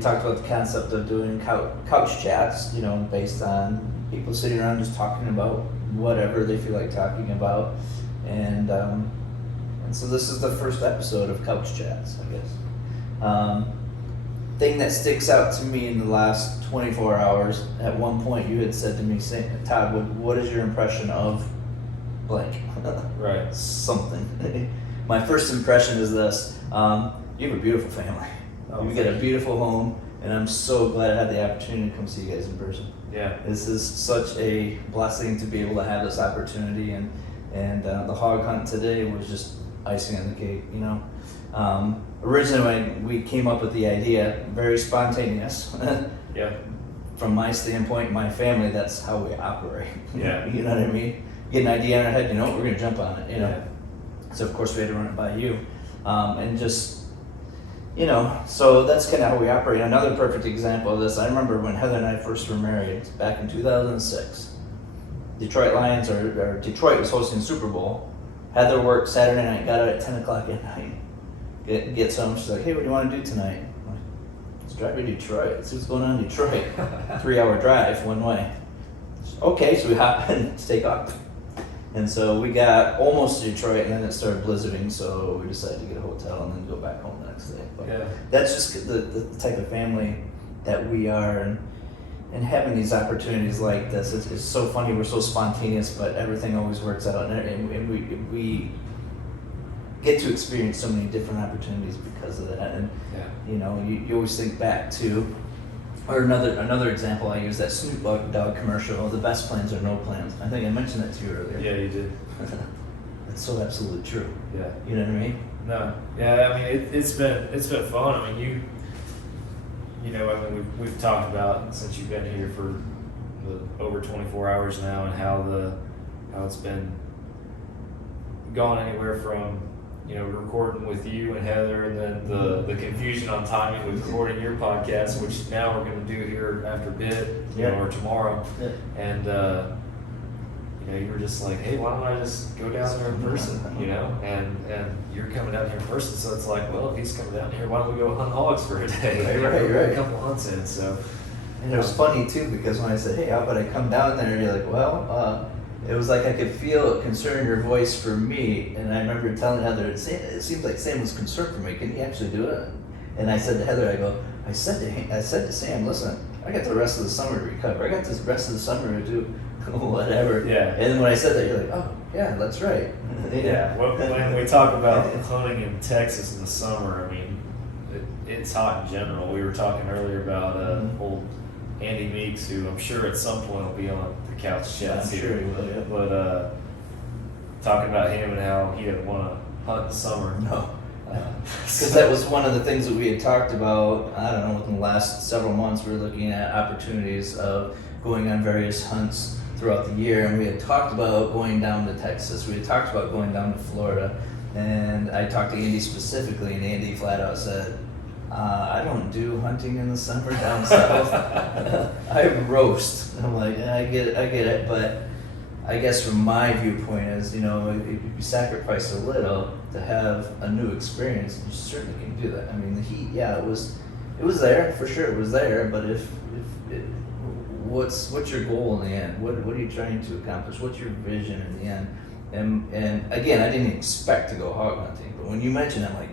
we talked about the concept of doing couch chats, you know, based on people sitting around just talking about whatever they feel like talking about, and so this is the first episode of Couch Chats, I guess. Thing that sticks out to me in the last 24 hours, at one point you had said to me, Todd, what is your impression of blank? Right. Something. My first impression is this. You have a beautiful family. Oh, You've got a beautiful home, and I'm so glad I had the opportunity to come see you guys in person. Yeah. This is such a blessing to be able to have this opportunity, and the hog hunt today was just icing on the cake, you know. Originally when we came up with the idea, very spontaneous. Yeah. From my standpoint, my family, that's how we operate. Yeah. You know what I mean? Get an idea in our head, you know what, we're gonna jump on it, you know. Yeah. So of course we had to run it by you. And just, you know, so that's kind of how we operate. Another perfect example of this, I remember when Heather and I first were married back in 2006. Detroit Lions, or Detroit was hosting the Super Bowl. Heather worked Saturday night, got out at 10 o'clock at night. Gets home, she's like, hey, what do you want to do tonight? I'm like, let's drive to Detroit. Let's see what's going on in Detroit. 3-hour drive one way. Okay, so we hop in to take off. And so we got almost to Detroit, and then it started blizzarding, so we decided to get a hotel and then go back home the next day. But Yeah. that's just the type of family that we are, and having these opportunities like this, it's so funny. We're so spontaneous, but everything always works out, and we get to experience so many different opportunities because of that. And Yeah. you know, you always think back to, or another example I use, that Snoop Dogg commercial, the best plans are no plans. I think I mentioned that to you earlier. Yeah, you did. It's so absolutely true. Yeah. You know what I mean? No. Yeah, I mean it's been fun. I mean we've talked about, since you've been here for over 24 hours now, and how it's been gone anywhere from, you know, recording with you and Heather, and then the confusion on timing with recording your podcast, which now we're going to do here after a bit, you know, or tomorrow. Yeah. And you know, you were just like, hey, why don't I just go down there in person, you know? And you're coming down here in person, so it's like, well, if he's coming down here, why don't we go hunt hogs for a day? Right. A couple hunts in, so. And it was funny too, because when I said, hey, how about I come down there, you're like, well, it was like I could feel concern in your voice for me, and I remember telling Heather, it seems like Sam was concerned for me. Can he actually do it? And I said to Heather, I said to Sam, listen, I got the rest of the summer to recover. I got this rest of the summer to do whatever. Yeah. And then when I said that, you're like, oh, yeah, that's right. Yeah. When we talk about hunting in Texas in the summer, I mean, it's hot in general. We were talking earlier about old Andy Meeks, who I'm sure at some point will be on the Couch Chats here. Sure he will, yeah. But talking about him and how he didn't want to hunt in the summer. No. Because that was one of the things that we had talked about, I don't know, within the last several months. We were looking at opportunities of going on various hunts throughout the year, and we had talked about going down to Texas. We had talked about going down to Florida, and I talked to Andy specifically, and Andy flat out said, I don't do hunting in the summer down south. I roast. I'm like, yeah, I get it, but I guess from my viewpoint is, you know, if you sacrifice a little to have a new experience, you certainly can do that. I mean, the heat, yeah, it was there for sure. It was there, but what's your goal in the end? What are you trying to accomplish? What's your vision in the end? And again, I didn't expect to go hog hunting, but when you mentioned it, I'm like,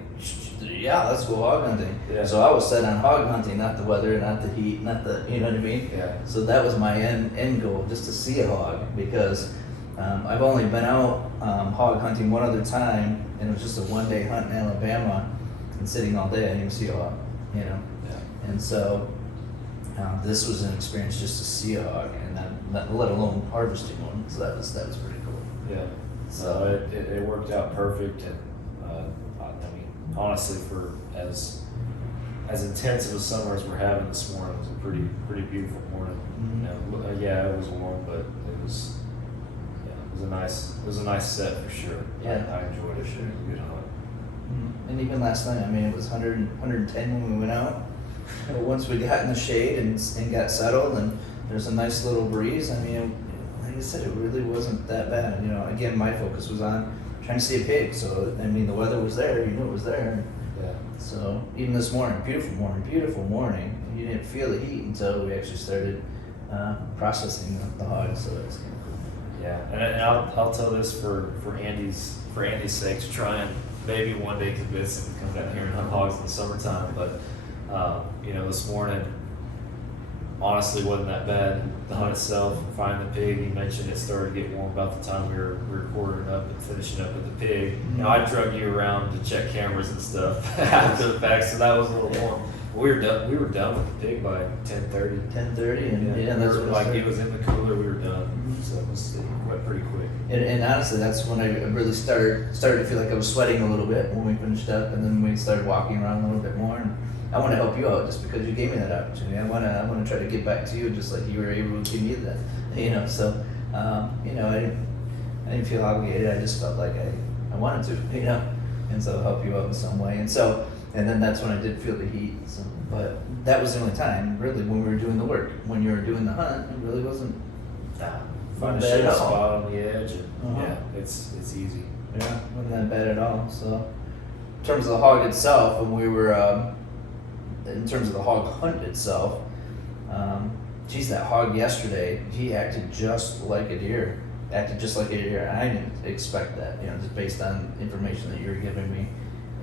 yeah, let's go hog hunting. Yeah. So I was set on hog hunting, not the weather, not the heat, not the, you know what I mean? Yeah. So that was my end goal, just to see a hog, because I've only been out hog hunting one other time, and it was just a one-day hunt in Alabama, and sitting all day, I didn't even see a hog, you know? Yeah. And so this was an experience just to see a hog, and not let alone harvesting one, so that was pretty cool. Yeah. So it worked out perfect, and I mean, honestly, for as intense of a summer as we're having this morning, it was a pretty beautiful morning. Mm-hmm. You know, yeah, it was warm, but it was a nice set for sure. Yeah. I enjoyed it. For sure. It was a good hunt. And even last night, I mean, it was 110 when we went out. But once we got in the shade and got settled, and there's a nice little breeze, I mean, like I said, it really wasn't that bad. You know, again, my focus was on trying to see a pig. So, I mean, the weather was there, you knew it was there. Yeah. So, even this morning, beautiful morning, you didn't feel the heat until we actually started processing the hog. So that's kind of cool. Yeah, and I'll tell this for Andy's sake, to try and maybe one day convince him to come down here and hunt hogs in the summertime. But you know, this morning honestly wasn't that bad. The hunt itself, finding the pig, he mentioned it started to get warm about the time we were quartering up and finishing up with the pig. Mm-hmm. Now I drug you around to check cameras and stuff after the fact, so that was a little warm. We were done with the pig by 10:30. 10:30, and Yeah, that's we were, when like it was in the cooler. We were done, so it went pretty quick. And honestly, that's when I really started to feel like I was sweating a little bit when we finished up, and then we started walking around a little bit more. And I want to help you out just because you gave me that opportunity. I want to try to give back to you just like you were able to give me that. You know, so you know, I didn't feel obligated. I just felt like I wanted to, you know, and so help you out in some way. And then that's when I did feel the heat. So, but that was the only time, really, when we were doing the work. When you were doing the hunt, it really wasn't. Find a bad shade at all. spot on the edge, and Uh-huh. yeah, it's easy. Yeah, wasn't that bad at all. So, in terms of the hog itself, when we were, in terms of the hog hunt itself, geez, that hog yesterday, he acted just like a deer. I didn't expect that, you know, just based on information that you were giving me.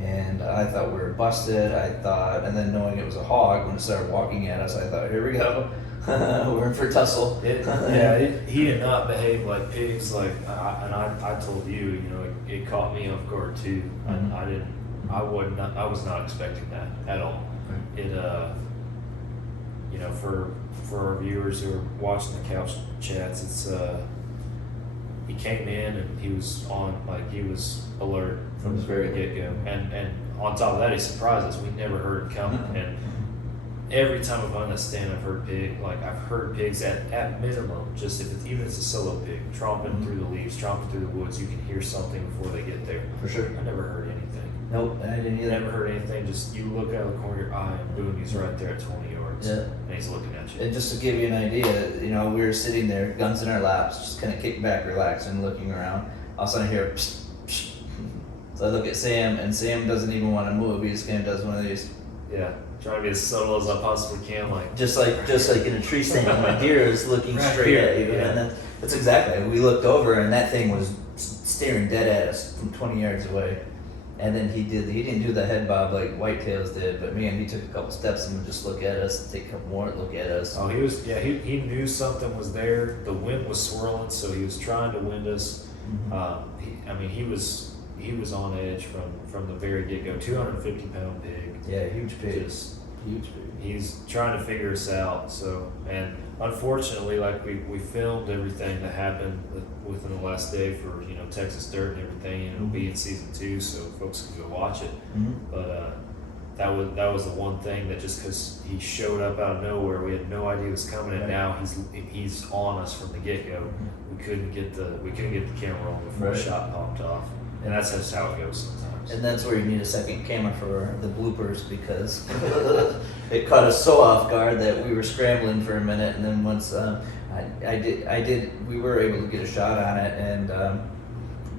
And I thought we were busted. And then knowing it was a hog, when it started walking at us, I thought, here we go. We're in for tussle. He did not behave like pigs. Like, I told you, you know, it caught me off guard too. Mhm. I was not expecting that at all. Right. It, you know, for our viewers who are watching the couch chats, it's he came in and he was alert from the very get go, and on top of that, he surprised us. We never heard him coming, and every time I've on that stand, I've heard pigs at minimum, just even if it's a solo pig, tromping through the leaves, tromping through the woods, you can hear something before they get there. For sure. I never heard anything. Nope, I didn't either. Never heard anything. Just you look out of the corner of your eye, and boom, he's right there at 20 yards. Yeah. And he's looking at you. And just to give you an idea, you know, we were sitting there, guns in our laps, just kind of kicked back, relaxing, looking around. All of a sudden I hear, psst, psst. So I look at Sam, and Sam doesn't even want to move. He just kind of does one of these. Yeah, trying to be as subtle as I possibly can, like Just like in a tree stand, my deer is looking Right straight here, at you. yeah. And that's exactly it. We looked over, and that thing was staring dead at us from 20 yards away. And then he didn't do the head bob like whitetails did, but man, he took a couple steps and would just look at us, take a couple more, look at us. Oh, he knew something was there. The wind was swirling, so he was trying to wind us. Mhm. He was on edge from the very get go. 250-pound pig. Yeah, huge pig. Just Huge pig. he's trying to figure us out. So, and unfortunately, like we filmed everything that happened within the last day for, you know, Texas Dirt and everything, and it'll be in season 2, so folks can go watch it. Mm-hmm. But that was the one thing that, just because he showed up out of nowhere, we had no idea he was coming, and Right. now he's on us from the get go. We couldn't get the camera on before Right. a shot popped off, and that's just how it goes sometimes. And that's where you need a second camera for the bloopers, because it caught us so off guard that we were scrambling for a minute, and then once we were able to get a shot on it, and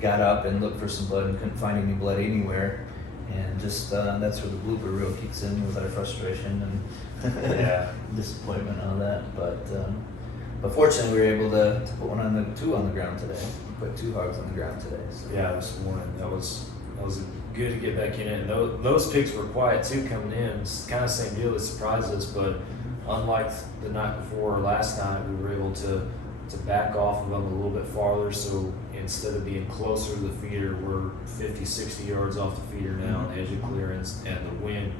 got up and looked for some blood and couldn't find any blood anywhere, and just that's where the blooper reel kicks in with our frustration and Yeah. disappointment and all that. But fortunately, we were able to put two on the ground today. We put 2 hogs on the ground today. So. Yeah, this morning that was good to get back in it. And those pigs were quiet too coming in. It's kind of the same deal. It surprised us, but unlike the night before or last night, we were able to back off of them a little bit farther. So instead of being closer to the feeder, we're 50, 60 yards off the feeder now on the edge of clearance, and the wind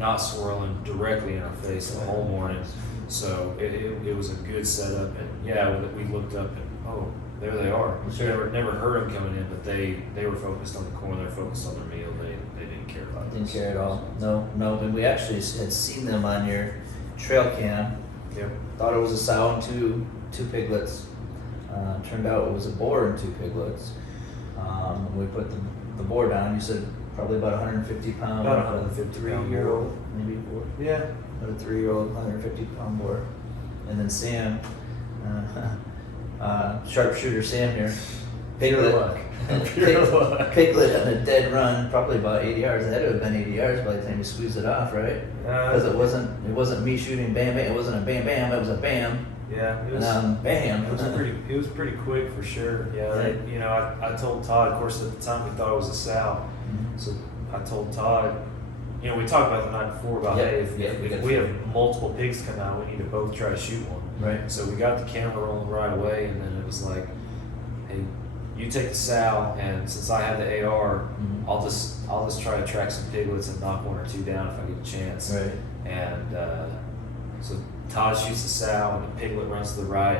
not swirling directly in our face the whole morning. So it was a good setup. And yeah, we looked up and oh, there they are. Sure. Never heard them coming in, but they were focused on the corn. They're focused on their meal. They didn't care about it. Didn't care at all. No. And we actually had seen them on your trail cam. Yep. Thought it was a sow and two piglets. Turned out it was a boar and 2 piglets. When we put the boar down, you said probably about 150 pound. About 150 pound 3-year-old, maybe 4. Yeah. About a 3-year-old, 150 pound boar. And then Sam, sharpshooter Sam here, Piglet. luck. Pure luck. Piglet on a dead run, probably about 80 yards. It had to have been 80 yards by the time you squeezed it off, right? Because it wasn't me shooting bam bam. It wasn't a bam bam. It was a bam. Yeah, it was. Bam. It was pretty quick for sure. Yeah, Right. you know, I told Todd. Of course, at the time we thought it was a sow, so I told Todd. You know, we talked about the night before about Yep. hey, if Yep. we have multiple pigs come out, we need to both try to shoot one. Right. So we got the camera rolling right away, and then it was like, hey, you take the sow, and since I have the AR, Mhm. I'll just try to track some piglets and knock one or two down if I get a chance. Right. And so Todd shoots the sow, and the piglet runs to the right.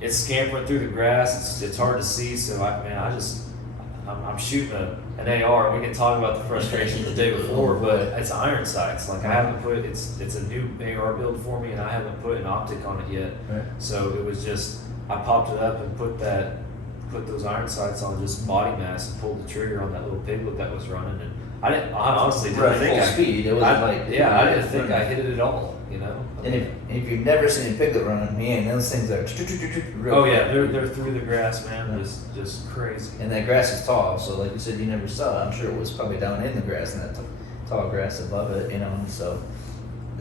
It's scampering through the grass. It's hard to see, so I'm shooting an AR. We can talk about the frustration the day before, but it's iron sights. Like I haven't put it's a new AR build for me, and I haven't put an optic on it yet. Right. So it was just I popped it up and put those iron sights on just body mass and pulled the trigger on that little piglet that was running. And I honestly didn't think full I, speed. It wasn't I didn't think I running. hit it at all. You know. And if you've never seen a piglet running, man, those things are real Oh yeah, quick. they're through the grass, man. Yeah. Just crazy. And that grass is tall, so like you said, you never saw it. I'm sure it was probably down in the grass and that tall grass above it, you know. And so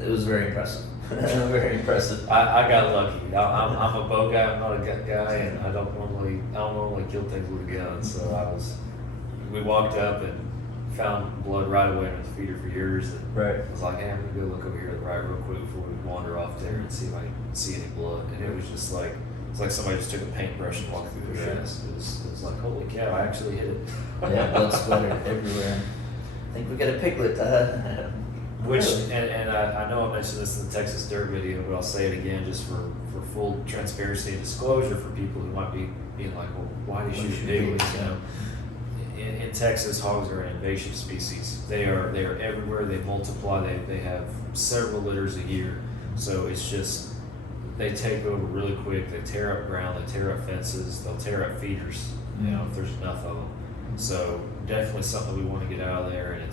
it was very impressive. Very impressive. I got lucky. I'm a bow guy. I'm not a gun guy, and I don't normally kill things with a gun. So we walked up and found blood right away in the feeder for yours. And Right. I was like, hey, I'm gonna go look over here to the right real quick before we wander off there and see if I can see any blood. And it was just like it's like somebody just took a paintbrush and walked through the grass. It was like, holy cow, I actually hit it. Yeah, blood splattered everywhere. I think we got a piglet. Which Really? and I know I mentioned this in the Texas Dirt video, but I'll say it again just for full transparency and disclosure for people who might be being like, well, why do you shoot piglets? You know, in Texas, hogs are an invasive species. They are everywhere. They multiply. They have several litters a year. So it's just they take over really quick. They tear up ground. They tear up fences. They'll tear up feeders. You know, if there's enough of them. So definitely something we want to get out of there, and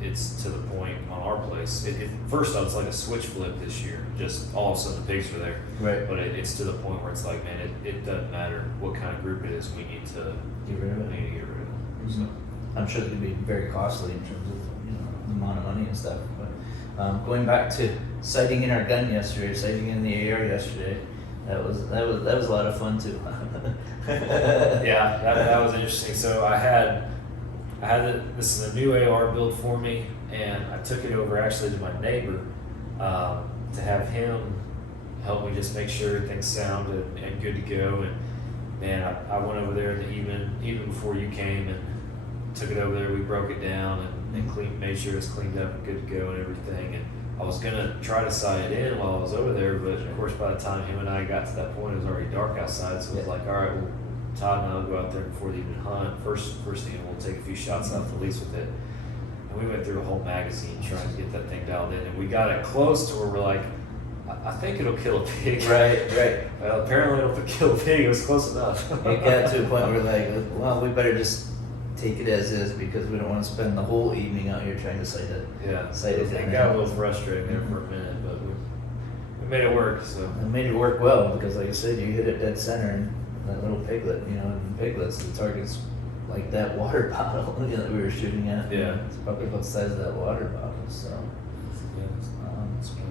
it's to the point on our place. First off, it's like a switch flip this year. Just all of a sudden the pigs are there. Right. But it's to the point where it's like, man, it doesn't matter what kind of group it is. We need to Get rid of it. get rid of it. So. I'm sure it could be very costly in terms of the amount of money and stuff. But going back to sighting in our gun yesterday, sighting in the AR yesterday, that was a lot of fun too. Yeah, that was interesting. So I had this is a new AR build for me, and I took it over actually to my neighbor to have him help me just make sure everything's sound and good to go. And man, I went over there in the even before you came and took it over there. We broke it down and made sure it's cleaned up and good to go and everything. And I was gonna try to sight it in while I was over there, but of course by the time him and I got to that point, it was already dark outside. So it was like, all right, well, Todd and I will go out there before they even hunt. First thing, we'll take a few shots off the lease with it. And we went through a whole magazine trying to get that thing dialed in, and we got it close to where we're like, I think it'll kill a pig. Right. Well, apparently it'll kill a pig. It was close enough. It got to a point where like, well, we better just take it as is because we don't want to spend the whole evening out here trying to sight it. Yeah, Sight it it down got a there. little frustrating there for a minute, but we made it work. So It made it work well because, like I said, you hit it dead center and that little piglet, and piglets, the target's like that water bottle that we were shooting at. Yeah. It's probably about the size of that water bottle, so. it's cool.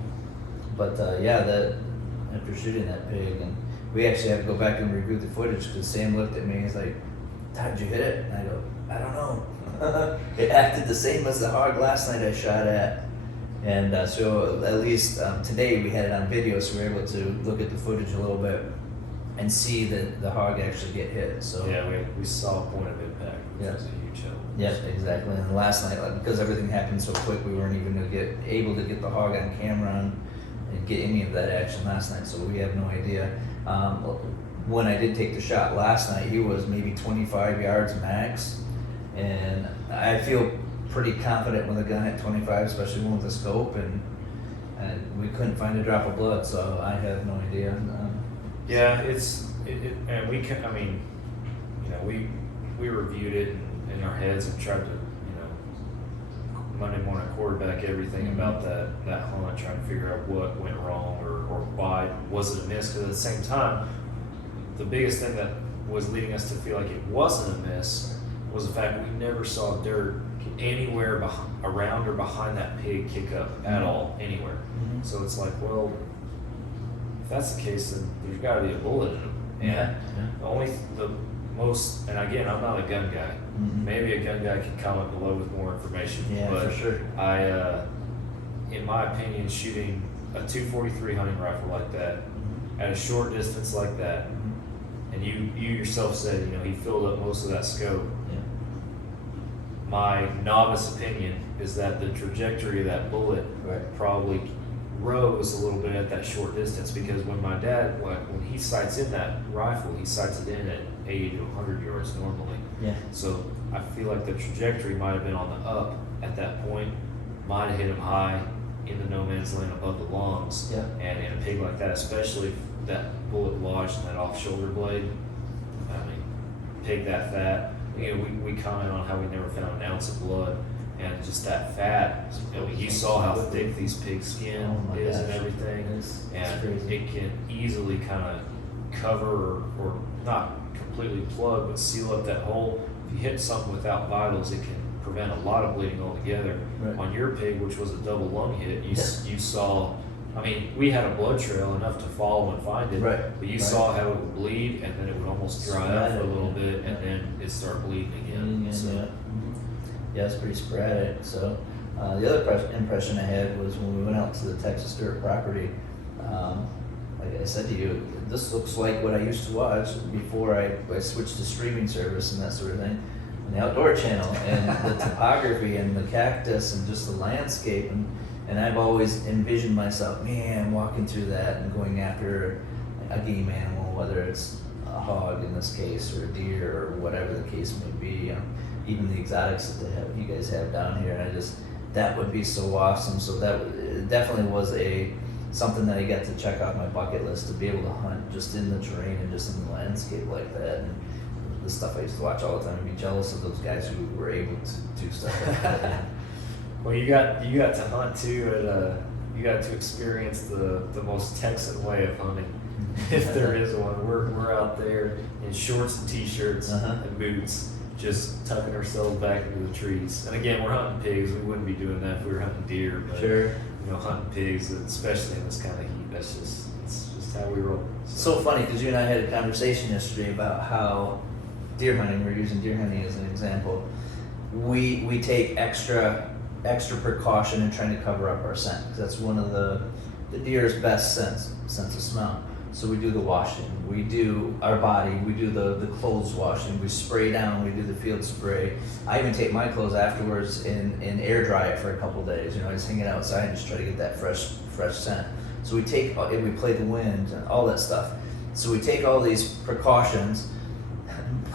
But yeah, that after shooting that pig, and we actually had to go back and review the footage because Sam looked at me and he's like, "Todd, did you hit it?" And I go, "I don't know." It acted the same as the hog last night I shot at. And so at least today we had it on video, so we were able to look at the footage a little bit and see the hog actually get hit. So Yeah, we saw a point of impact, which Yeah. was a huge help. yeah, exactly. And last night, like, because everything happened so quick, we weren't even able to get the hog on camera and get any of that action last night. So we have no idea. When I did take the shot last night, he was maybe 25 yards max, and I feel pretty confident with a gun at 25, especially one with a scope, and we couldn't find a drop of blood, so I have no idea. Yeah, and we can. I mean, we reviewed it in our heads and tried to, Monday morning quarterback everything about that hunt, trying to figure out what went wrong or why was it a miss. Because at the same time, the biggest thing that was leading us to feel like it wasn't a miss was the fact we never saw dirt anywhere around or behind that pig kick up at all, anywhere. Mm-hmm. So it's like, well, if that's the case, then there's got to be a bullet in them. And the most, and again, I'm not a gun guy. Mm-hmm. Maybe a gun guy can comment below with more information. Yeah, but for sure. I, in my opinion, shooting a .243 hunting rifle like that at a short distance like that, and you yourself said, he filled up most of that scope. Yeah. My novice opinion is that the trajectory of that bullet probably rose a little bit at that short distance, because when my dad, when he sights in that rifle, he sights it in at 80 to 100 yards normally. Yeah. So I feel like the trajectory might have been on the up at that point, might have hit him high in the no man's land above the lungs. Yeah. And in a pig like that, especially if that bullet lodged in that off shoulder blade, I mean, pig that fat, we comment on how we never found an ounce of blood. And just that fat, you saw how thick these pigs' skin is and everything, and crazy. it can easily kind of cover or not completely plug, but seal up that hole. If you hit something without vitals, it can prevent a lot of bleeding altogether. Right. On your pig, which was a double lung hit, you saw, I mean, we had a blood trail enough to follow and find it, but you saw how it would bleed, and then it would almost dry up for a little bit, and then it started bleeding again. Yeah, it's pretty sporadic. So the other impression I had was when we went out to the Texas dirt property. Like I said to you, this looks like what I used to watch before I switched to streaming service and that sort of thing, and the outdoor channel, and the topography and the cactus and just the landscape, and I've always envisioned myself, man, walking through that and going after a game animal, whether it's a hog in this case or a deer or whatever the case may be. Even the exotics that you guys have down here, and that would be so awesome. So it definitely was something that I got to check off my bucket list, to be able to hunt just in the terrain and just in the landscape like that. And the stuff I used to watch all the time, and be jealous of those guys who were able to do stuff like that. Well, you got to hunt too. You got to experience the most Texan way of hunting, if there is one. We're out there in shorts and t-shirts and boots, just tucking ourselves back into the trees. And again, we're hunting pigs. We wouldn't be doing that if we were hunting deer. But, sure. Hunting pigs, especially in this kind of heat, it's just how we roll. So funny, because you and I had a conversation yesterday about how deer hunting, we're using deer hunting as an example, we take extra precaution in trying to cover up our scent, because that's one of the deer's best sense of smell. So we do the washing, we do our body, we do the clothes washing, we spray down, we do the field spray. I even take my clothes afterwards and air dry it for a couple days. I just hang it outside and just try to get that fresh scent. So we play the wind and all that stuff. So we take all these precautions,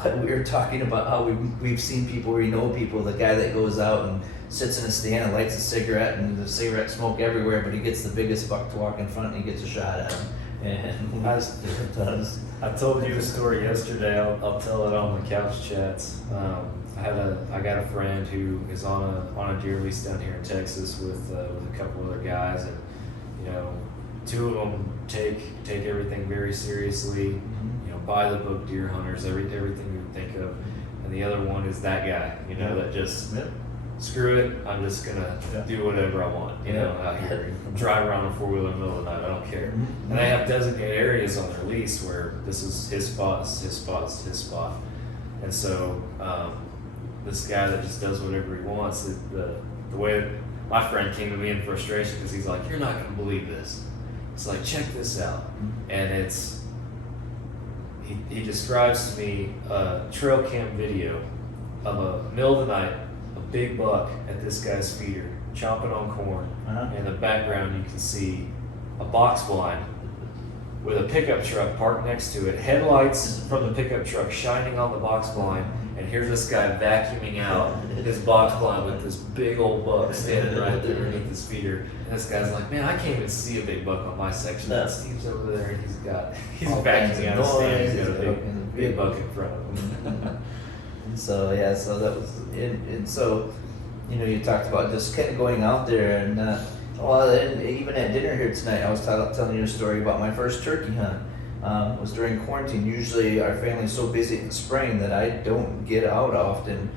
but we were talking about how we've seen people, we know people, the guy that goes out and sits in a stand and lights a cigarette, and the cigarette smoke everywhere, but he gets the biggest buck to walk in front and he gets a shot at him. And I told you a story yesterday. I'll tell it on the couch chats. I got a friend who is on a deer lease down here in Texas with a couple other guys, and two of them take everything very seriously. By the book deer hunters, everything you would think of, and the other one is that guy. That just. Screw it, I'm just gonna do whatever I want, out here. Drive around a four-wheeler in the middle of the night, I don't care. And they have designated areas on their lease where this is his spot, this is his spot, this is his spot. And so, this guy that just does whatever he wants, the way my friend came to me in frustration, because he's like, you're not gonna believe this. It's like, check this out. And he describes to me a trail cam video of a middle of the night, big buck at this guy's feeder, chomping on corn. In the background, you can see a box blind with a pickup truck parked next to it, headlights from the pickup truck shining on the box blind, and here's this guy vacuuming out his box blind with this big old buck standing right there underneath his feeder. And this guy's like, man, I can't even see a big buck on my section. And Steve's over there, and he's vacuuming out his stand, he's got a big buck in front of him. So that was it. And so, you talked about just kind of going out there, and even at dinner here tonight, I was telling you a story about my first turkey hunt, was during quarantine. Usually our family's so busy in the spring that I don't get out often.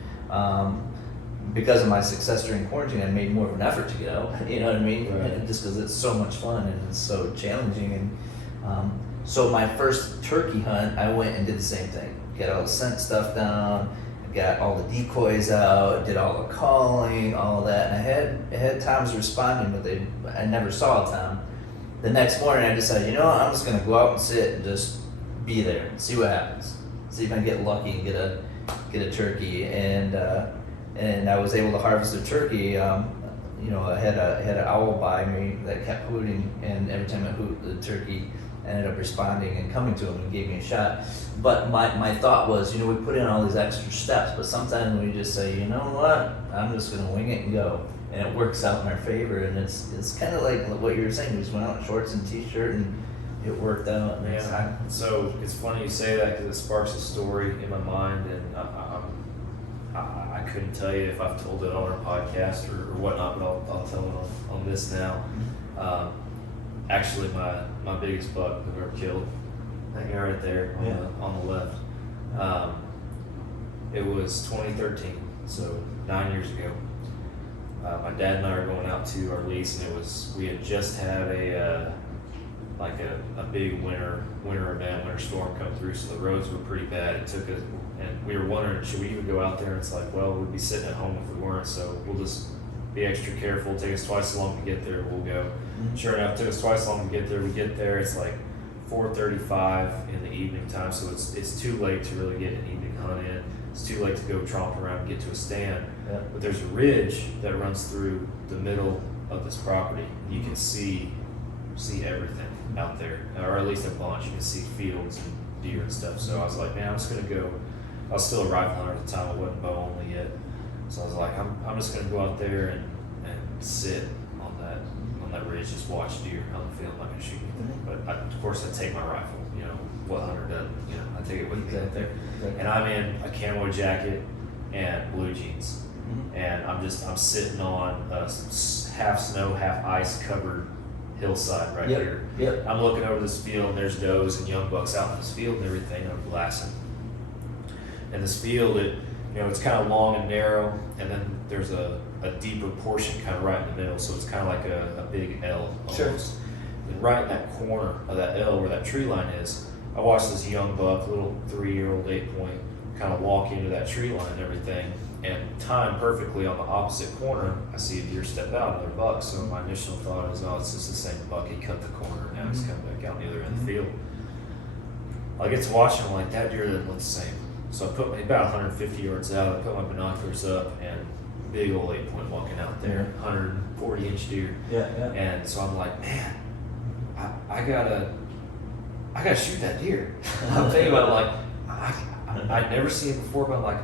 Because of my success during quarantine, I made more of an effort to get out. You know what I mean? Right. Just because it's so much fun and it's so challenging. And so my first turkey hunt, I went and did the same thing. Got all the scent stuff down, got all the decoys out, did all the calling, all of that. And I had Toms responding, but I never saw Tom. The next morning, I decided, you know what, I'm just gonna go out and sit and just be there and see what happens. See if I can get lucky and get a turkey. And I was able to harvest a turkey. You know, I had an owl by me that kept hooting, and every time I hoot, the turkey ended up responding and coming to him and gave me a shot. But my thought was, you know, we put in all these extra steps, but sometimes we just say, you know what, I'm just gonna wing it and go, and it works out in our favor. And it's kind of like what you were saying. We just went out in shorts and t-shirt, and it worked out. And Yeah. So it's funny you say that because it sparks a story in my mind, and I couldn't tell you if I've told it on our podcast or whatnot, but I'll tell it on this now. Actually, my biggest buck I've ever killed, that guy right there on the left. It was 2013, so 9 years ago. My dad and I were going out to our lease, and we had just had a big winter event, winter storm come through, so the roads were pretty bad. It took us, and we were wondering, should we even go out there? And it's like, well, we'd be sitting at home if we weren't, so we'll just be extra careful. Take us twice as long to get there, we'll go. Mm-hmm. Sure enough, it took us twice as long to get there. We get there, it's like 4:35 in the evening time, so it's too late to really get an evening hunt in. It's too late to go tromp around and get to a stand. Yeah. But there's a ridge that runs through the middle of this property. You can see everything out there, or at least a bunch. You can see fields and deer and stuff. So I was like, man, I'm just gonna go. I was still a rifle hunter at the time. I wasn't bow only yet. So I was like, I'm just gonna go out there and sit on that ridge, just watch deer on the field. I'm not gonna shoot anything, but of course I take my rifle. You know, what hunter doesn't? You know, I take it with me out there. And I'm in a camo jacket and blue jeans, and I'm sitting on a half snow, half ice covered hillside right here. Yep. I'm looking over this field, and there's does and young bucks out in this field and everything. And I'm glassing. And this field, it's kind of long and narrow, and then there's a deeper portion kind of right in the middle, so it's kind of like a big L almost. Sure. And right in that corner of that L where that tree line is, I watched this young buck, little 3-year-old 8-point, kind of walk into that tree line and everything, and timed perfectly on the opposite corner, I see a deer step out, another buck. So my initial thought was, oh, it's just the same buck. He cut the corner, now he's coming back out the other end of the field. I get to watching him like, that deer doesn't look the same. So I put about 150 yards out, I put my binoculars up, and big old 8-point walking out there, 140-inch deer. Yeah. And so I'm like, man, I gotta shoot that deer. I'm thinking about it like, I'd never seen it before, but I'm like,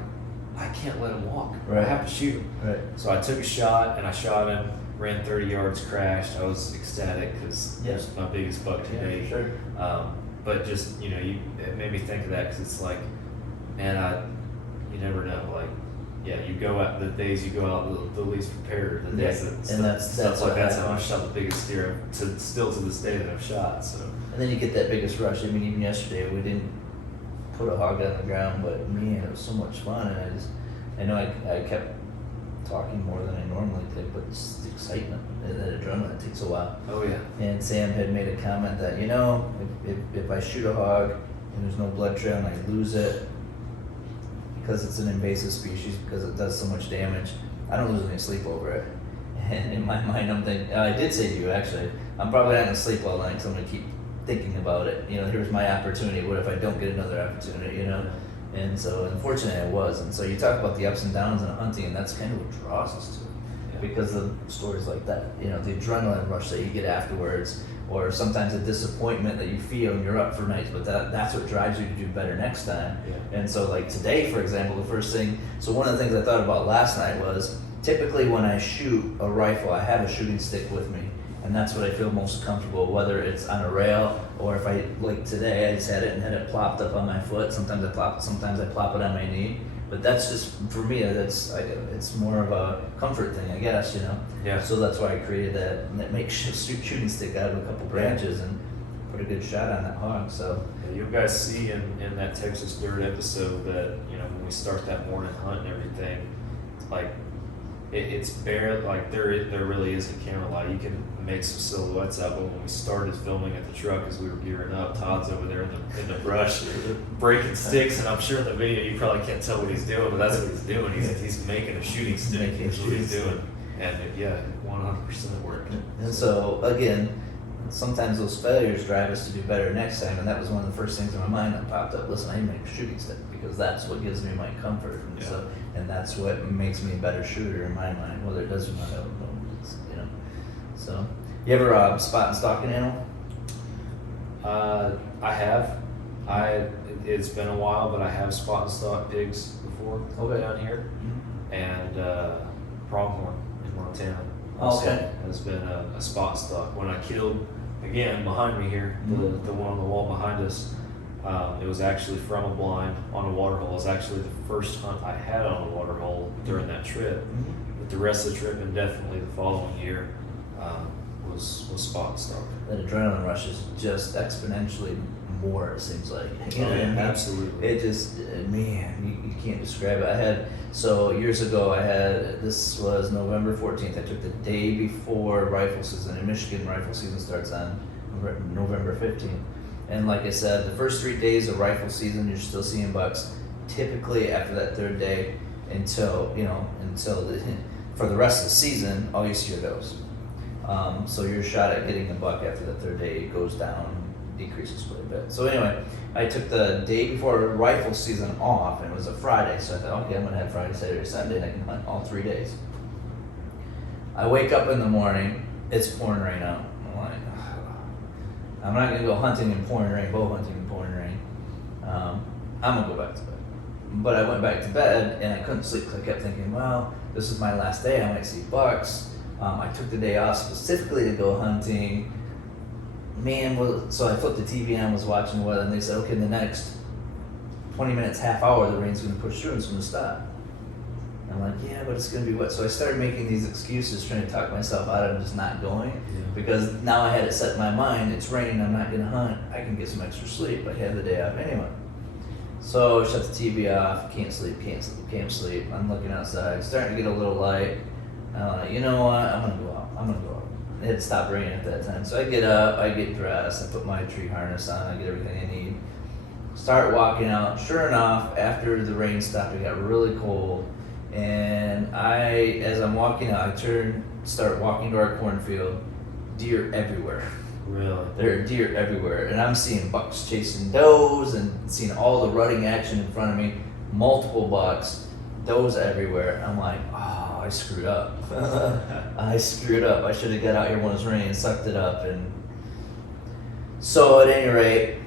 I can't let him walk. Right. I have to shoot him. Right. So I took a shot, and I shot him, ran 30 yards, crashed. I was ecstatic because it was my biggest buck to date. Sure. But just, it made me think of that because it's like, man, you never know. Like, you go out, the days you go out the least prepared, the days that's how I shot the biggest deer still to this day that I've shot. So. And then you get that biggest rush. I mean, even yesterday we didn't put a hog on the ground, but man, it was so much fun. And I know I kept talking more than I normally did, but it's the excitement, that adrenaline, it takes a while. Oh yeah. And Sam had made a comment that, if I shoot a hog and there's no blood trail and I lose it because it's an invasive species, because it does so much damage, I don't lose any sleep over it. And in my mind, I'm thinking, I did say to you actually, I'm probably not gonna sleep all night because I'm gonna keep thinking about it. Here's my opportunity. What if I don't get another opportunity? And so unfortunately I was. And so you talk about the ups and downs in hunting, and that's kind of what draws us to it, because of stories like that. The adrenaline rush that you get afterwards, or sometimes a disappointment that you feel and you're up for nights, but that's what drives you to do better next time. Yeah. And so like today, for example, the first thing, so one of the things I thought about last night was, typically when I shoot a rifle, I have a shooting stick with me. And that's what I feel most comfortable, whether it's on a rail or if like today, I just had it plopped up on my foot. Sometimes I plop it on my knee. But that's just, for me, it's more of a comfort thing, I guess, Yeah. So that's why I created that makeshift shooting stick out of a couple branches. put a good shot on that hog. So Yeah, you guys see in that Texas Dirt episode that, when we start that morning hunt and everything, like it's bare, like there really isn't camera light. You can make some silhouettes out, but when we started filming at the truck as we were gearing up, Todd's over there in the brush breaking sticks, and I'm sure in the video you probably can't tell what he's doing, but that's what he's doing. He's making a shooting stick. That's what he's doing, and 100% working. And so again, sometimes those failures drive us to do better next time, and that was one of the first things in my mind that popped up. Listen, I need to make a shooting stick because that's what gives me my comfort, and so, and that's what makes me a better shooter in my mind. Whether it does or not, I don't know. So, you ever spot and stalk an animal? I have. It's been a while, but I have spot and stalk pigs before down here, and pronghorn in Montana. Okay. Has been a spot and stalk. When I killed, again, behind me here, the one on the wall behind us, it was actually from a blind on a water hole. It was actually the first hunt I had on a water hole during that trip. But the rest of the trip and definitely the following year was spot and stalk. That adrenaline rush is just exponentially more, it seems like. You know what I mean? Absolutely. It just, man, you can't describe it. So years ago, this was November 14th. I took the day before rifle season. In Michigan, rifle season starts on November 15th. And like I said, the first 3 days of rifle season, you're still seeing bucks. Typically after that third day, for the rest of the season, all you see are those. So your shot at getting a buck after the third day goes down, decreases quite a bit. So anyway, I took the day before rifle season off, and it was a Friday, so I thought, okay, I'm gonna have Friday, Saturday, Sunday, and I can hunt all 3 days. I wake up in the morning, it's pouring rain out. I'm like, I'm not gonna go hunting in pouring rain, bow hunting in pouring rain. I'm gonna go back to bed. But I went back to bed and I couldn't sleep because I kept thinking, well, this is my last day, I might see bucks. I took the day off specifically to go hunting. So I flipped the TV on, was watching the weather, and they said, okay, in the next 20 minutes, half hour, the rain's gonna push through and it's gonna stop. I'm like, yeah, but it's gonna be wet. So I started making these excuses, trying to talk myself out of just not going, because now I had it set in my mind, it's raining, I'm not gonna hunt, I can get some extra sleep. I had the day off anyway. So I shut the TV off, can't sleep. I'm looking outside, it's starting to get a little light. You know what, I'm gonna go out. It had stopped raining at that time. So I get up, I get dressed, I put my tree harness on, I get everything I need. Start walking out. Sure enough, after the rain stopped, it got really cold. And as I'm walking out, start walking to our cornfield. Deer everywhere. Really? There are deer everywhere. And I'm seeing bucks chasing does and seeing all the rutting action in front of me. Multiple bucks, does everywhere. I'm like, oh, I screwed up. I screwed up. I should have got out here when it was raining, sucked it up. And so at any rate,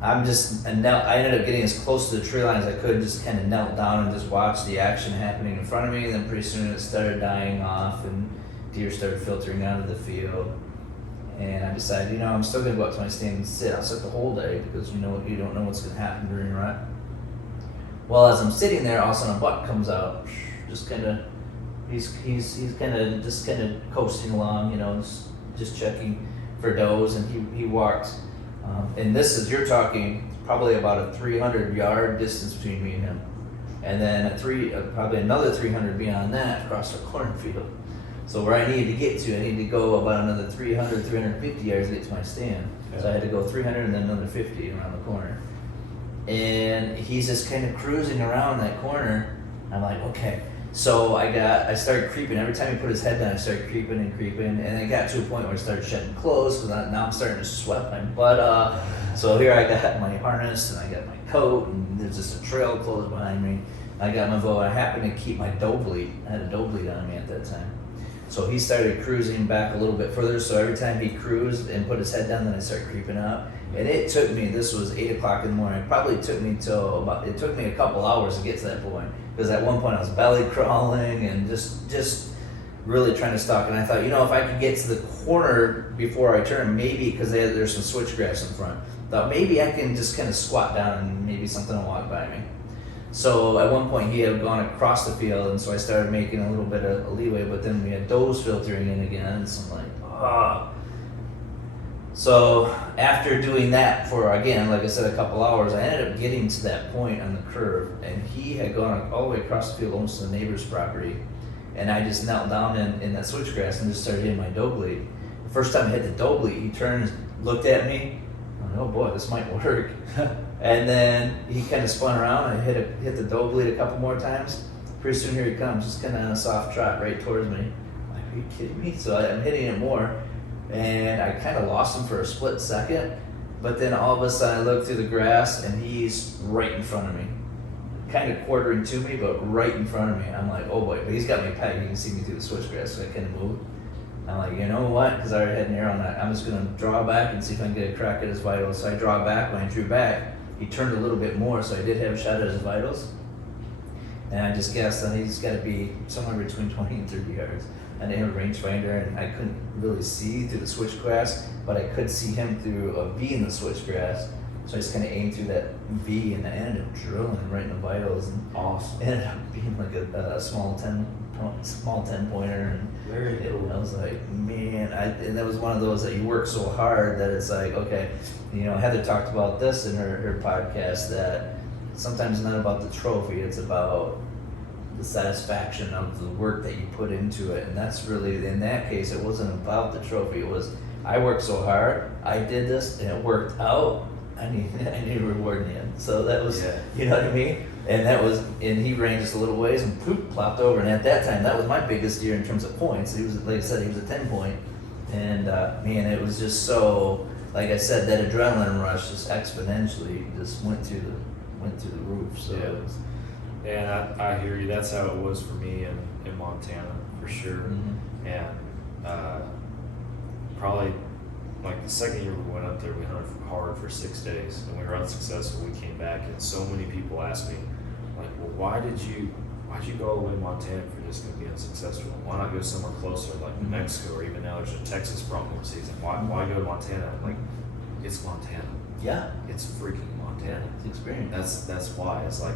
I ended up getting as close to the tree line as I could, just kind of knelt down and just watched the action happening in front of me. And then pretty soon it started dying off and deer started filtering out of the field. And I decided, I'm still going to go up to my stand and sit. I'll sit the whole day because you don't know what's going to happen during rut. Well, as I'm sitting there, all of a sudden a buck comes out, just kind of, he's kind of coasting along, just checking for does, and he walked. And you're talking probably about a 300-yard distance between me and him. And then probably another 300 beyond that across the cornfield. So where I needed to get to, I needed to go about another 300, 350 yards to get to my stand. Yeah. So I had to go 300 and then another 50 around the corner. And he's just kind of cruising around that corner. I'm like, okay. So I started creeping. Every time he put his head down, I started creeping. And it got to a point where I started shedding clothes because now I'm starting to sweat my butt off. So here I got my harness and I got my coat and there's just a trail of clothes behind me. I got my bow. I happened to keep my doe bleed. I had a doe bleed on me at that time. So he started cruising back a little bit further. So every time he cruised and put his head down, then I started creeping up. And it took me, this was 8 o'clock in the morning. It probably took me it took me a couple hours to get to that point. Because at one point I was belly crawling and just really trying to stalk. And I thought, if I could get to the corner before I turn, maybe, because there's some switchgrass in front. Thought maybe I can just kind of squat down and maybe something will walk by me. So at one point he had gone across the field, and so I started making a little bit of a leeway, but then we had does filtering in again, so I'm like, ah. So after doing that for, again, like I said, a couple hours, I ended up getting to that point on the curve, and he had gone all the way across the field, almost to the neighbor's property, and I just knelt down in that switchgrass and just started hitting my dough bleed. The first time I hit the dough bleed, he turned, looked at me, I'm like, oh boy, this might work. And then he kind of spun around and hit the dough bleed a couple more times. Pretty soon here he comes, just kind of on a soft trot right towards me. I'm like, are you kidding me? So I'm hitting it more. And I kind of lost him for a split second, but then all of a sudden I look through the grass and he's right in front of me, kind of quartering to me, but right in front of me. I'm like, oh boy, but he's got me pegged. You can see me through the switchgrass, so I couldn't move. I'm like, you know what? Because I already had an arrow on that. I'm just gonna draw back and see if I can get a crack at his vitals. So I draw back. When I drew back, he turned a little bit more, so I did have a shot at his vitals. And I just guessed that he's got to be somewhere between 20 and 30 yards. I didn't have a rangefinder, and I couldn't really see through the switchgrass, but I could see him through a V in the switchgrass. So I just kind of aimed through that V, and I ended up drilling right in the vitals. And Awesome. it ended up being like a small 10 pointer, and Very cool. I was like, man, and that was one of those that you work so hard that it's like, okay, you know, Heather talked about this in her podcast, that sometimes it's not about the trophy, it's about the satisfaction of the work that you put into it. And that's really, in that case, it wasn't about the trophy. It was, I worked so hard, I did this, and it worked out. I need a reward in the end. So that was, Yeah. you know what I mean? And that was, and he ran just a little ways and poop, plopped over. And at that time, that was my biggest year in terms of points. He was, like I said, he was a 10 point. And man, it was just so, like I said, that adrenaline rush just exponentially just went through the roof. So Yeah. it was, And I hear you. That's how it was for me in Montana, for sure. mhm. And probably like the second year we went up there, we hunted hard for 6 days, and we were unsuccessful. We came back, and so many people asked me, like, well, why'd you go all the way to Montana if you're just going to be unsuccessful? Why not go somewhere closer, like New Mexico, or even now there's a Texas pronghorn season? Why go to Montana? I'm like, it's Montana. Yeah, It's freaking Montana. it's experience. That's why. It's like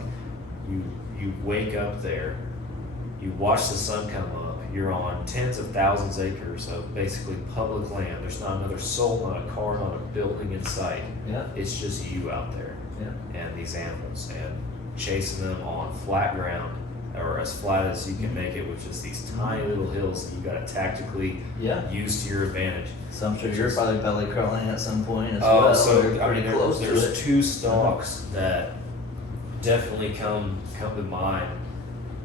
you wake up there, you watch the sun come up, you're on tens of thousands of acres of basically public land. There's not another soul, not a car, not a building in sight. Yeah, It's just you out there yeah. and these animals, and chasing them on flat ground, or as flat as you can make it, with just these tiny little hills that you got to tactically Yeah. use to your advantage. So I'm sure you're probably belly crawling at some point as Oh, well. so or I mean, pretty close to there's it. two stalks that definitely come to mind,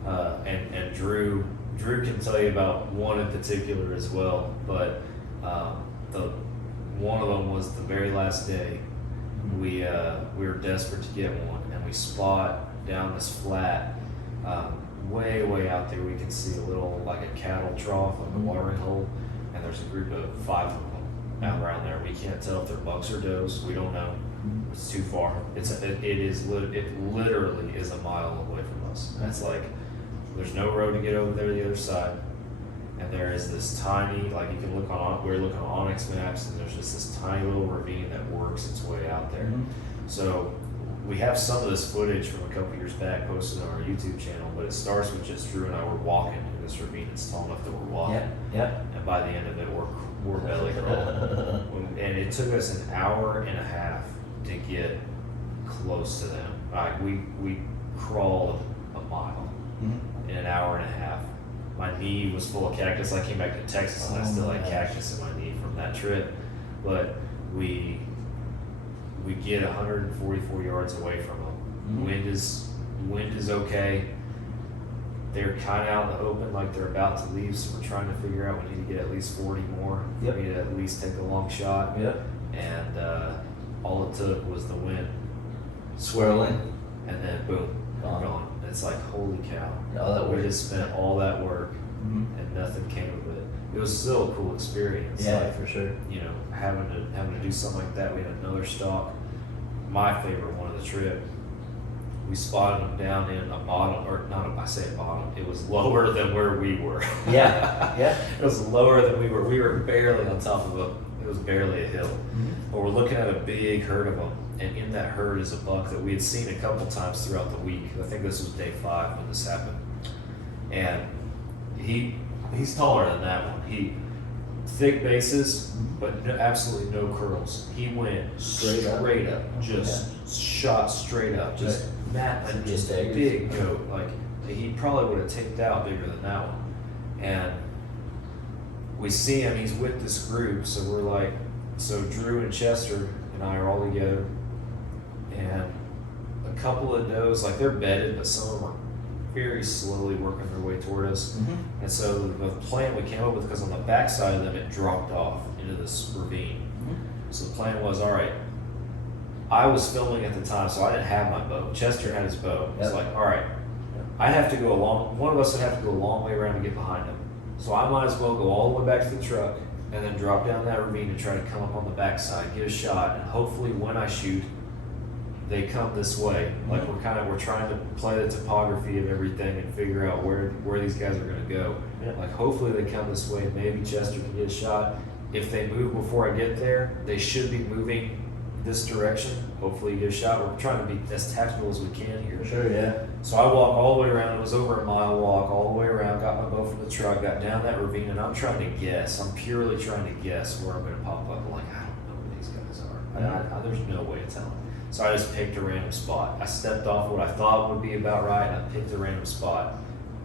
and Drew can tell you about one in particular as well. But the one of them was the very last day. We were desperate to get one, and we spot down this flat, way out there. We can see a little, like a cattle trough, like a watering hole, and there's a group of 5 of them out around there. We can't tell if they're bucks or does. We don't know. It's too far. It literally is a mile away from us. It's like there's no road to get over there to the other side, and there is this tiny, like you can look on. We're looking on Onyx maps, and there's just this tiny little ravine that works its way out there. Mhm. So we have some of this footage from a couple years back posted on our YouTube channel, but it starts with just Drew and I were walking in this ravine. It's tall enough that we're walking, Yeah, and by the end of it, we're belly crawling. And it took us an hour and a half to get close to them. Like we crawled a mile Mhm. in an hour and a half. My knee was full of cactus. I came back to Texas and I Oh still my had gosh. cactus in my knee from that trip. But we get 144 yards away from them. Mhm. Wind is okay. They're kind of out in the open, like they're about to leave. So we're trying to figure out we need to get at least 40 more. Yep. We need to at least take a long shot. Yep. And all it took was the wind, Swirling. and then boom, Gone. gone. It's like, holy cow. All that We work. just spent all that work Mhm. and nothing came of it. It was still a cool experience. Yeah, Like, for sure. you know, having to do something like that. We had another stalk, my favorite one of the trip. We spotted them down in a bottom, or not, I say a bottom, it was lower than where we were. Yeah, yeah. It was lower than we were. We were barely on top of it was barely a hill. Mhm. But we're looking at a big herd of them, and in that herd is a buck that we had seen a couple times throughout the week. I think this was day 5 when this happened. And he's taller than that one. thick bases, but no, absolutely no curls. He went straight up, just shot straight up, just just a big goat. Like he probably would have ticked out bigger than that one. And we see him, he's with this group, so we're like, so Drew and Chester and I are all together, and a couple of does, like they're bedded, but some of them are very slowly working their way toward us. And so the plan we came up with, because on the back side of them it dropped off into this ravine. So the plan was, all right, I was filming at the time, so I didn't have my bow. Chester had his bow. It's like, all right, I'd have to go one of us would have to go a long way around to get behind him. So I might as well go all the way back to the truck and then drop down that ravine and try to come up on the backside, get a shot, and hopefully when I shoot, they come this way. Like we're trying to play the topography of everything and figure out where these guys are gonna go. Like hopefully they come this way, maybe Chester can get a shot. If they move before I get there, they should be moving this direction. Hopefully you get a shot. We're trying to be as tactical as we can here. Sure, yeah. So I walk all the way around. It was over a mile walk all the way around. Got my bow from the truck. Got down that ravine, and I'm trying to guess. I'm purely trying to guess where I'm going to pop up. I'm like, I don't know where these guys are. There's no way to tell. So I just picked a random spot. I stepped off what I thought would be about right, and I picked a random spot.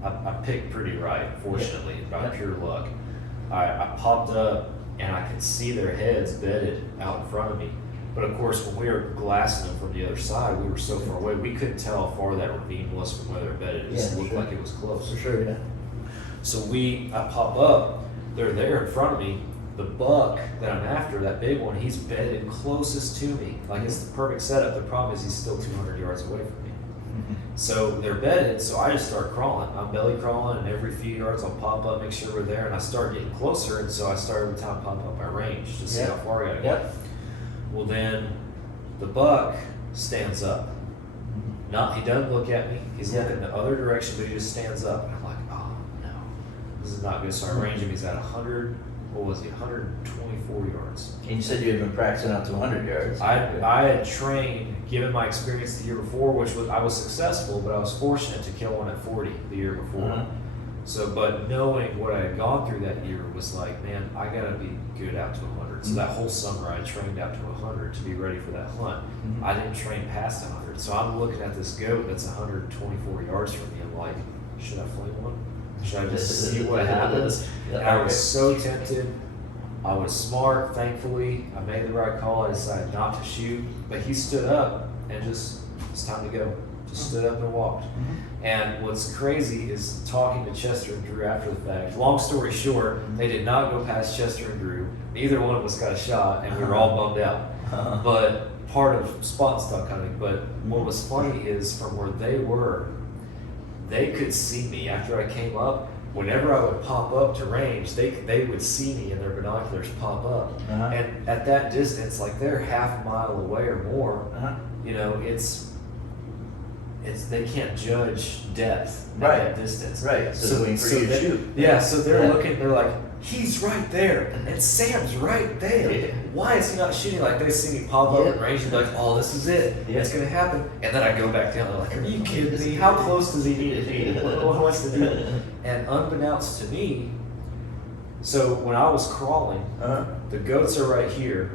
I picked pretty right, fortunately, by pure luck. I popped up, and I could see their heads bedded out in front of me. But of course, when we were glassing them from the other side, we were so far away, we couldn't tell how far that ravine was from where they're bedded. It just looked like it was close. For sure, yeah. So I pop up, they're there in front of me. The buck that I'm after, that big one, he's bedded closest to me. Like it's the perfect setup. The problem is he's still 200 yards away from me. So they're bedded, so I just start crawling. I'm belly crawling, and every few yards I'll pop up, make sure we're there, and I start getting closer, and so I start every time popping up my range to see how far I gotta go. Well, then the buck stands up. He doesn't look at me. He's looking the other direction, but he just stands up. And I'm like, oh no, this is not good. So I range him. He's at 124 yards. And you said you had been practicing out to 100 yards. I had trained, given my experience the year before, I was successful, but I was fortunate to kill one at 40 the year before. So, but knowing what I had gone through that year was like, man, I gotta be good out to 100. So that whole summer I trained out to 100 to be ready for that hunt. I didn't train past 100. So I'm looking at this goat that's 124 yards from me. I'm like, should I fling one? Should I just see what happens? And I was so tempted. I was smart, thankfully. I made the right call. I decided not to shoot. But he stood up and it's time to go. Just stood up and walked. And what's crazy is talking to Chester and Drew after the fact. Long story short, they did not go past Chester and Drew. Neither one of us got a shot, and we were all bummed out. But part of spot and stock hunting. But what was funny is from where they were, they could see me after I came up. Whenever I would pop up to range, they would see me in their binoculars pop up. And at that distance, like they're half a mile away or more, you know, they can't judge depth at that distance. Right. So waiting for you to shoot. Yeah, so they're looking, they're like, he's right there, and Sam's right there. Why is he not shooting? Like they see me pop up at range and be like, oh, this is it. It's gonna happen. And then I go back down, they're like, are you kidding me? How close does he need to be? What's the deal? And unbeknownst to me, so when I was crawling, the goats are right here,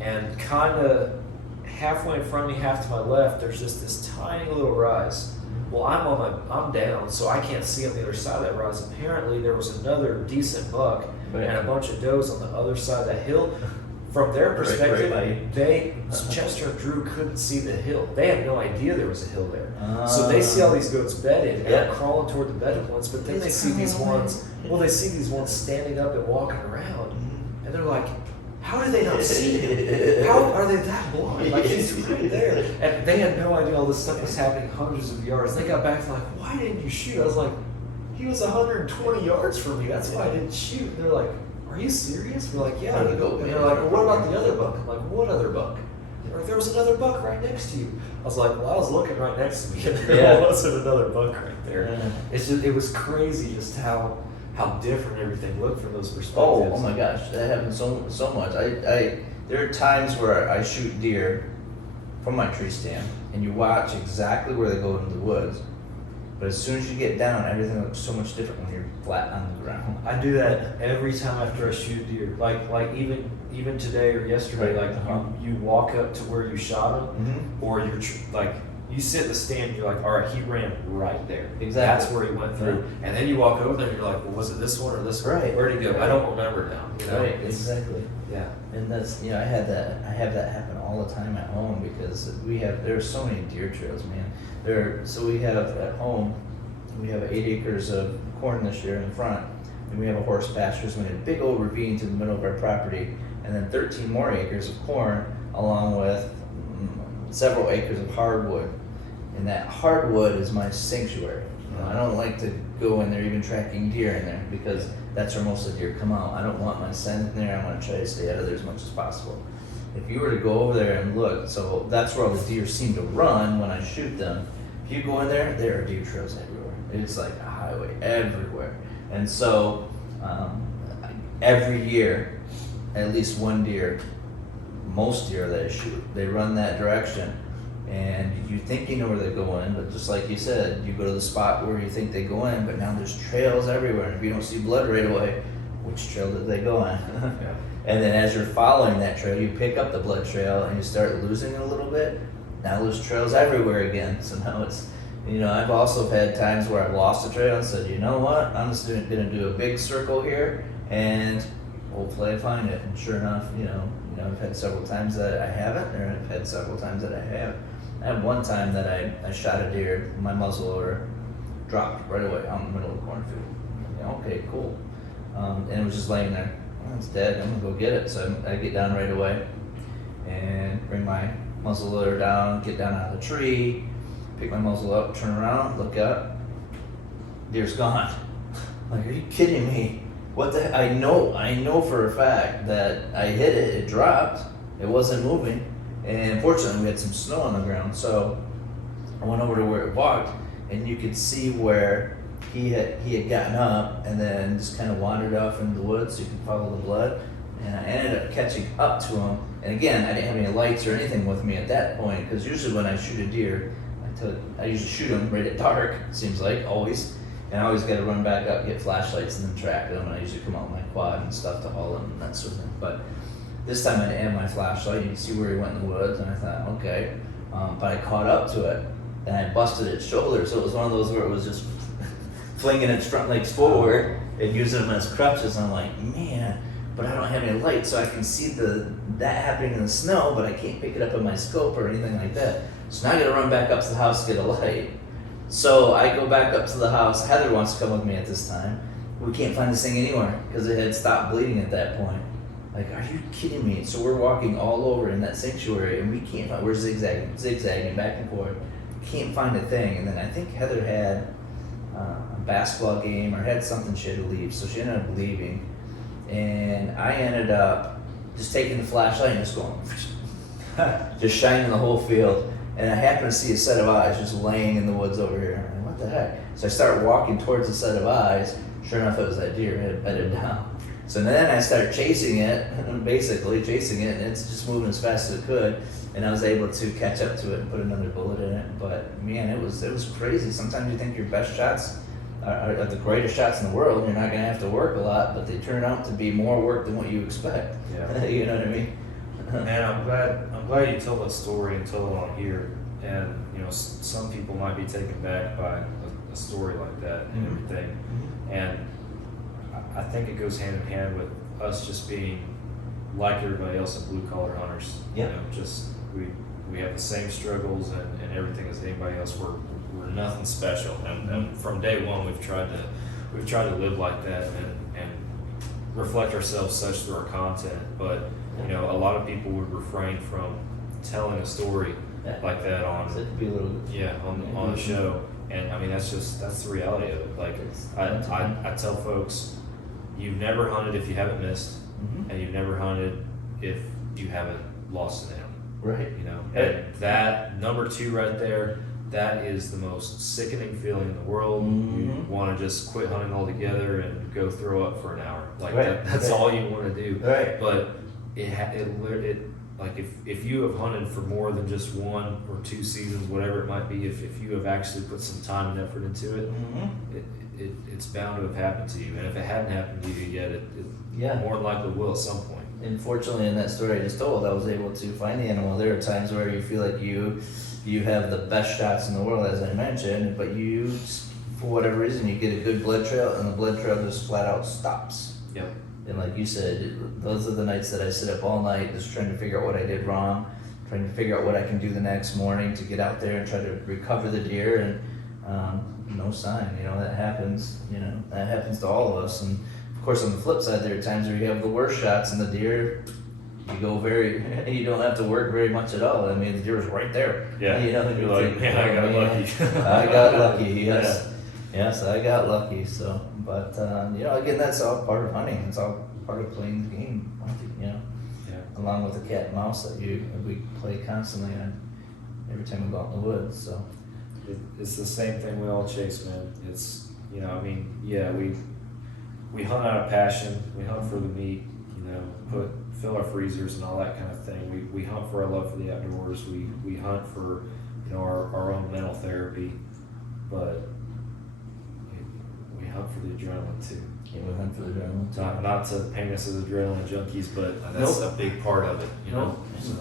and kinda halfway in front of me, half to my left, there's just this tiny little rise. Well, I'm down, so I can't see on the other side of that rise. Apparently, there was another decent buck and a bunch of does on the other side of that hill. From their perspective, Chester and Drew couldn't see the hill. They had no idea there was a hill there. So they see all these goats bedded and crawling toward the bedded ones, but then they see these ones. Well, they see these ones standing up and walking around, and they're like, how did they not see him? How are they that blind? Like he's right there. And they had no idea all this stuff was happening hundreds of yards. They got back to like, why didn't you shoot? I was like, he was 120 yards from me. That's why I didn't shoot. And they're like, are you serious? We're like, yeah. And they're like, well, what about the other buck? I'm like, what other buck? They're like, there was another buck right next to you. I was like, well, I was looking right next to me, and there wasn't another buck right there. It's just, it was crazy just how different everything looked from those perspectives. Oh my gosh, that happens so much. There are times where I shoot deer from my tree stand, and you watch exactly where they go into the woods, But as soon as you get down, everything looks so much different when you're flat on the ground. I do that every time after I shoot a deer. Like even today or yesterday, Right. like you walk up to where you shot him, Mm-hmm. or like you sit in the stand and you're like, all right, he ran right there. Exactly. That's where he went through. And then you walk over there and you're like, well, was it this one or this one? Right. Where'd he go? I don't remember now. You know? Right, It's- exactly. Yeah. And that's, I have that happen all the time at home because there's so many deer trails, man. So we have at home, we have 8 acres of corn this year in the front, and we have a horse pasture, so we have a big old ravine to the middle of our property, and then 13 more acres of corn along with several acres of hardwood. And that hardwood is my sanctuary. I don't like to go in there even tracking deer in there because that's where most of the deer come out. I don't want my scent in there. I want to try to stay out of there as much as possible. If you were to go over there and look, so that's where all the deer seem to run when I shoot them. If you go in there, there are deer trails everywhere. It's like a highway everywhere. And so every year, at least one deer, most deer that I shoot, they run that direction. And you think you know where they're going, but just like you said, you go to the spot where you think they go in, but now there's trails everywhere. And if you don't see blood right away, which trail did they go on? Yeah. And then as you're following that trail, you pick up the blood trail and you start losing it a little bit. Now there's trails everywhere again. So now it's, I've also had times where I've lost a trail and said, you know what, I'm just going to do a big circle here and hopefully I find it. And sure enough, I've had several times that I haven't, or I've had several times that I have. I had one time that I shot a deer, my muzzleloader dropped right away out in the middle of the cornfield. Okay, cool. And it was just laying there. Well, it's dead. I'm gonna go get it. So I get down right away and bring my muzzleloader down, get down out of the tree, pick my muzzle up, turn around, look up. Deer's gone. Like, are you kidding me? What the heck? I know for a fact that I hit it. It dropped. It wasn't moving. And fortunately, we had some snow on the ground, so I went over to where it walked, and you could see where he had gotten up and then just kind of wandered off into the woods. So you could follow the blood, and I ended up catching up to him. And again, I didn't have any lights or anything with me at that point, because usually when I shoot a deer, I usually shoot him right at dark. It seems like always, and I always got to run back up, get flashlights, and then track them. And I usually come out with my quad and stuff to haul them and that sort of thing. But this time I didn't have my flashlight. You can see where he went in the woods, and I thought, okay. But I caught up to it, and I busted its shoulder. So it was one of those where it was just flinging its front legs forward and using them as crutches. And I'm like, man, but I don't have any light, so I can see that happening in the snow, but I can't pick it up in my scope or anything like that. So now I got to run back up to the house to get a light. So I go back up to the house. Heather wants to come with me at this time. We can't find this thing anywhere because it had stopped bleeding at that point. Like, are you kidding me? So we're walking all over in that sanctuary, and we can't find. We're zigzagging back and forth. Can't find a thing. And then I think Heather had a basketball game or had something she had to leave, so she ended up leaving. And I ended up just taking the flashlight and just going, just shining the whole field. And I happened to see a set of eyes just laying in the woods over here. I'm like, what the heck? So I start walking towards the set of eyes. Sure enough, it was that deer had bedded down. So then I started chasing it, basically chasing it, and it's just moving as fast as it could. And I was able to catch up to it and put another bullet in it. But man, it was crazy. Sometimes you think your best shots are the greatest shots in the world, and you're not going to have to work a lot, but they turn out to be more work than what you expect. Yeah. You know what I mean? Man, I'm glad you told that story and told it on here. And some people might be taken back by a story like that and everything. And I think it goes hand in hand with us just being like everybody else at blue collar hunters. Yeah. Just we have the same struggles and everything as anybody else. We're nothing special. And from day one we've tried to live like that and reflect ourselves such through our content. But a lot of people would refrain from telling a story like that on So it could be a little on the show. And I mean that's the reality of it. Like I tell folks, you've never hunted if you haven't missed, and you've never hunted if you haven't lost an animal. Right. And that number 2 right there, that is the most sickening feeling in the world. You want to just quit hunting altogether and go throw up for an hour. Like that's all you want to do. Right. But it like if you have hunted for more than just 1 or 2 seasons, whatever it might be, if you have actually put some time and effort into it, it's bound to have happened to you. And if it hadn't happened to you yet, it more than likely will at some point. And fortunately, in that story I just told, I was able to find the animal. There are times where you feel like you have the best shots in the world, as I mentioned, but you, for whatever reason, you get a good blood trail, and the blood trail just flat out stops. Yep. And like you said, those are the nights that I sit up all night just trying to figure out what I did wrong, trying to figure out what I can do the next morning to get out there and try to recover the deer, and no sign. That happens. That happens to all of us. And of course, on the flip side, there are times where you have the worst shots, and the deer, you don't have to work very much at all. I mean, the deer was right there. Yeah. You're like, man, I got lucky. I got lucky. Yes. Yeah. Yes, I got lucky. So, but again, that's all part of hunting. It's all part of playing the game. Yeah. Along with the cat and mouse that we play constantly on every time we go out in the woods. So. It's the same thing we all chase, man. It's we hunt out of passion. We hunt for the meat. Fill our freezers and all that kind of thing. We hunt for our love for the outdoors. We hunt for our own mental therapy, but we hunt for the adrenaline too. Yeah, we hunt for the adrenaline too. Not to paint us as adrenaline junkies, but That's a big part of it. Nope. So.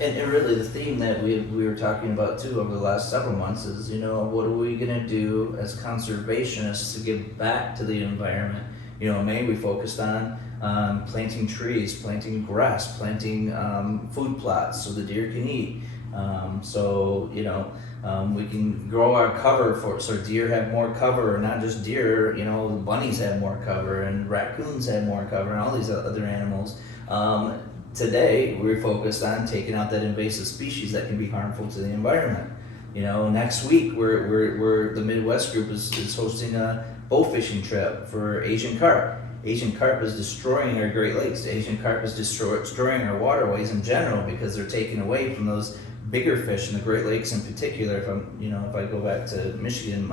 And really, the theme that we were talking about too over the last several months is, what are we gonna do as conservationists to give back to the environment? May we focused on planting trees, planting grass, planting food plots so the deer can eat. We can grow our cover so deer have more cover, or not just deer. Bunnies have more cover, and raccoons have more cover, and all these other animals. Today, we're focused on taking out that invasive species that can be harmful to the environment. Next week, we're the Midwest group is hosting a bow fishing trip for Asian carp. Asian carp is destroying our Great Lakes. Asian carp is destroying our waterways in general because they're taking away from those bigger fish in the Great Lakes in particular. If I go back to Michigan,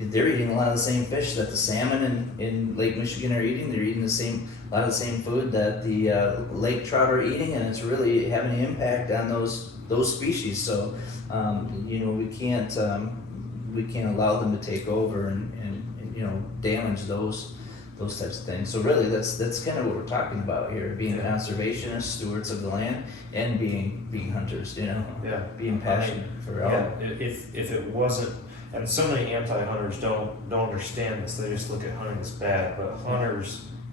they're eating a lot of the same fish that the salmon in Lake Michigan are eating. They're eating a lot of the same food that the lake trout are eating, and it's really having an impact on those species. So, we can't allow them to take over and damage those types of things. So really, that's kind of what we're talking about here: being conservationists, stewards of the land, and being hunters. Being passionate for all. If it wasn't. And so many anti-hunters don't understand this. They just look at hunting as bad, but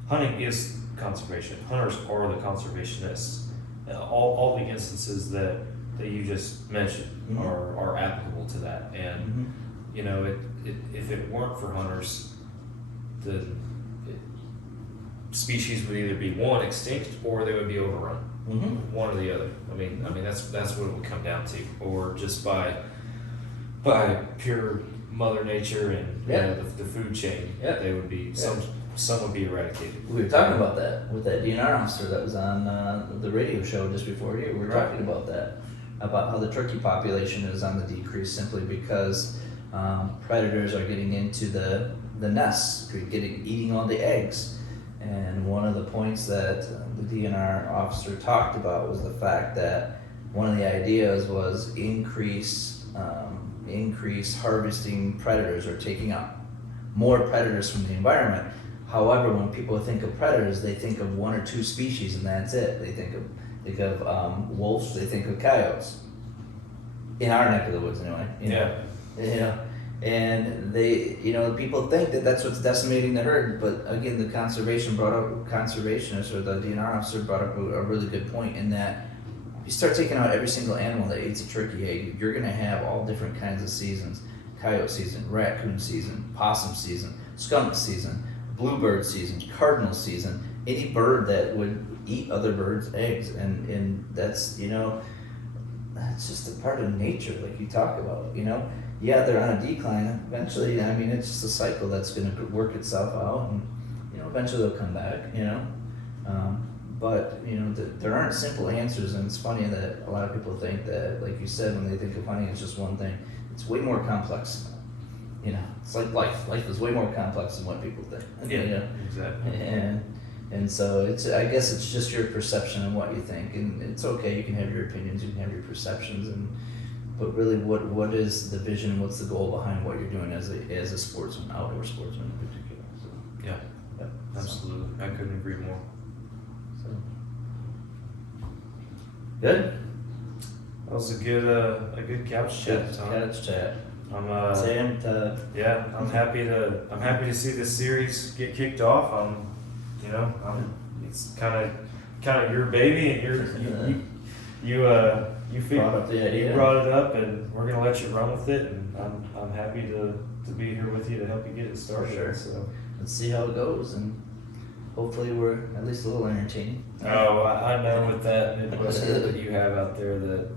hunting is conservation. Hunters are the conservationists. All the instances that you just mentioned are applicable to that. And if it weren't for hunters, the species would either be extinct or they would be overrun. One or the other. I mean that's what it would come down to, or just by pure Mother Nature and the food chain, they would be some would be eradicated. We were talking about that with that DNR officer that was on the radio show just before you. We were talking about that, about how the turkey population is on the decrease simply because predators are getting into the nests, eating all the eggs. And one of the points that the DNR officer talked about was the fact that one of the ideas was increase harvesting predators, or taking out more predators from the environment. However, when people think of predators, they think of 1 or 2 species, and that's it. They think of wolves. They think of coyotes. In our neck of the woods, anyway. And people think that that's what's decimating the herd. But again, the conservationist or the DNR officer brought up a really good point in that. You start taking out every single animal that eats a turkey egg, you're going to have all different kinds of seasons. Coyote season, raccoon season, possum season, skunk season, bluebird season, cardinal season, any bird that would eat other birds' eggs. And that's, that's just a part of nature, like you talk about, they're on a decline. Eventually, it's just a cycle that's going to work itself out, and, eventually they'll come back, But there aren't simple answers, and it's funny that a lot of people think that, like you said, when they think of hunting, it's just one thing. It's way more complex. It's like life. Life is way more complex than what people think. Exactly. And And so I guess it's just your perception and what you think, and it's okay. You can have your opinions, you can have your perceptions, but really, what is the vision? What's the goal behind what you're doing as a sportsman, outdoor sportsman in particular? So, Yeah, yep. absolutely. I couldn't agree more. So. Good. That was a good couch chat, Tom. Couch chat. I'm Sam, Todd. yeah, I'm happy to see this series get kicked off. It's kind of your baby, and you Brought up the idea. You brought it up, and we're gonna let you run with it. And I'm happy to be here with you to help you get it started. Sure. So Let's see how it goes, and hopefully we're at least a little entertaining. oh, I know with that Midwest group that you have out there that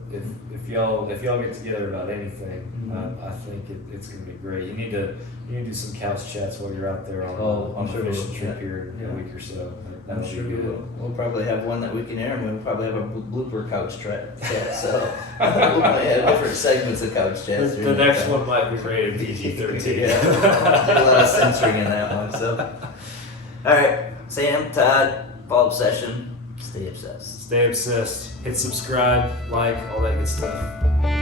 if y'all get together about anything, Mhm. I think it's gonna be great. You need to do some couch chats while you're out there on I'm the sure fishing we'll. trip Yeah. here in Yeah. a week or so. I'm That'll sure be we good. will. We'll probably have one that we can air, and we'll probably have a blooper couch chat. So we'll probably have different segments of couch chats. The next one might be rated PG-13. Yeah, do a lot of censoring in that one. So, all right, Sam, Todd, follow-up session. Stay obsessed. Stay obsessed. Hit subscribe, like, all that good stuff.